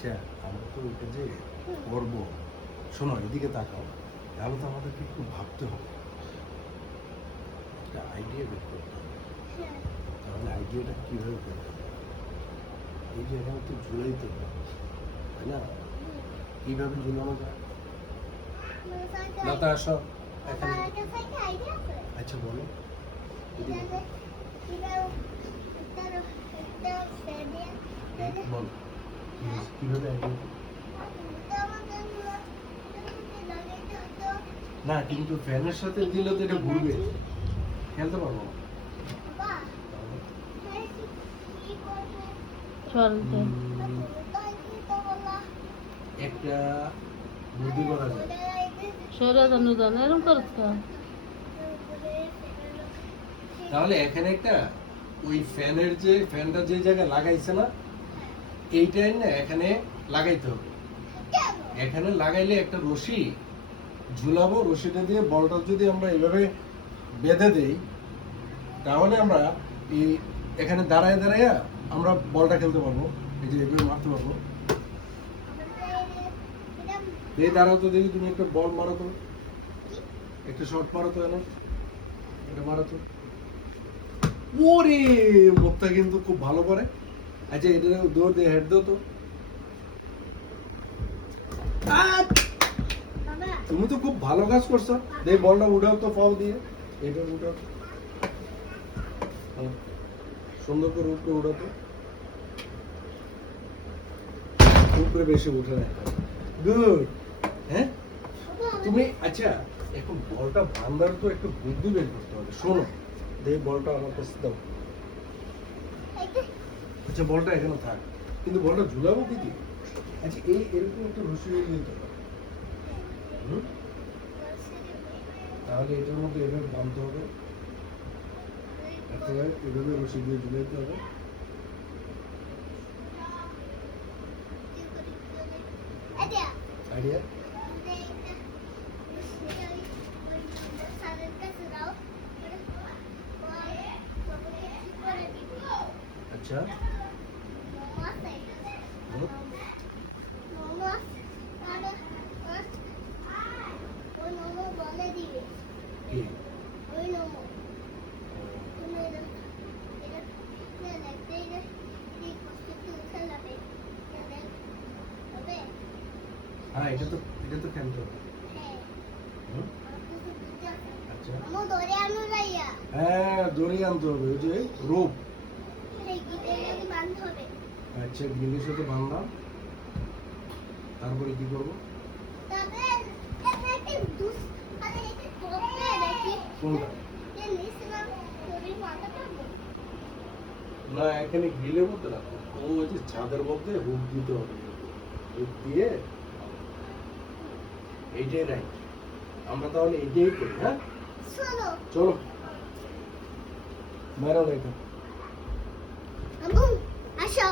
আচ্ছা আমরা তো এটা যে করবো, শোনো এদিকে তাকাও, তাহলে তো আমাদেরকে একটু ভাবতে হবে, একটা আইডিয়া বের করতে হবে। তাহলে আইডিয়াটা কীভাবে করতে হবে? এই যে এখানে তো ঝুলাইতে হবে, তাই না? কীভাবে ঝুলানো যায়? দাদা আসো এখানে। আচ্ছা বলো এদিকে। বলো কীভাবে আইডিয়া? না কিন্তু ফ্যানের সাথে দিলে তো এটা ঘুরবে, খেলতে পারবো না। একটা বুদ্ধি করা যায়। তাহলে এখানে একটা ওই ফ্যানটা যে জায়গায় লাগাইছে না, এইটাই না এখানে লাগাইতে হবে। এখানে লাগাইলে একটা রশি ঝুলাবো, রশিটা দিয়ে বলটা যদি আমরা এইভাবে বেঁধে দেই, তাহলে আমরা এই এখানে দাঁড়ায় দাঁড়াইয়া আমরা বলটা খেলতে পারবো। এই যে এভাবে মারতে পারবো। এই দাঁড়াও তো দেখি, তুমি একটা বল মারো তো, একটা শট মারো তো, এনে এটা মারো তো। ওরে মুখটা কিন্তু খুব ভালো করে। আচ্ছা এটা দৌড় দিয়ে হেড দাও তো। তুমি তো খুব ভালো কাজ করছো। দেখ বলটা উঠাও তো পাও দিয়ে, এটা উঠাও সুন্দর করে উপরে উঠাতো, উপরে বেশি উঠে না। গুড। হ্যাঁ তুমি আচ্ছা এখন বলটা বান্দার তো একটু বুদ্ধি বের করতে হবে। শোনো দেখ বলটা আমার কাছে দাও। আচ্ছা বলটা এখানে থাক, কিন্তু বলটা ঝুলাবো কি দিয়ে? আচ্ছা এই এরকম একটা রশি নিতে হবে। তাহলে এটার মধ্যে এভাবে বাঁধতে হবে, একেবারে এভাবে রশি দিয়ে ঝুলাইতে হবে। আইডিয়া? আচ্ছা হ্যাঁ এটা তো খেলতে হবে। আচ্ছা হ্যাঁ দড়ি আনতে হবে, ওই যে রোপ। আচ্ছা গিলের সাথে বাঁধলাম, তারপরে কি করবো? কোনটা? না এখানে গিলের মধ্যে রাখবো, ও ওই যে ছাদের মধ্যে হুক দিতে হবে, হুক দিয়ে এইটাই রাইট। আমরা তাহলে এইটাই করি। হ্যাঁ চলো বাইরে এটা। আসো।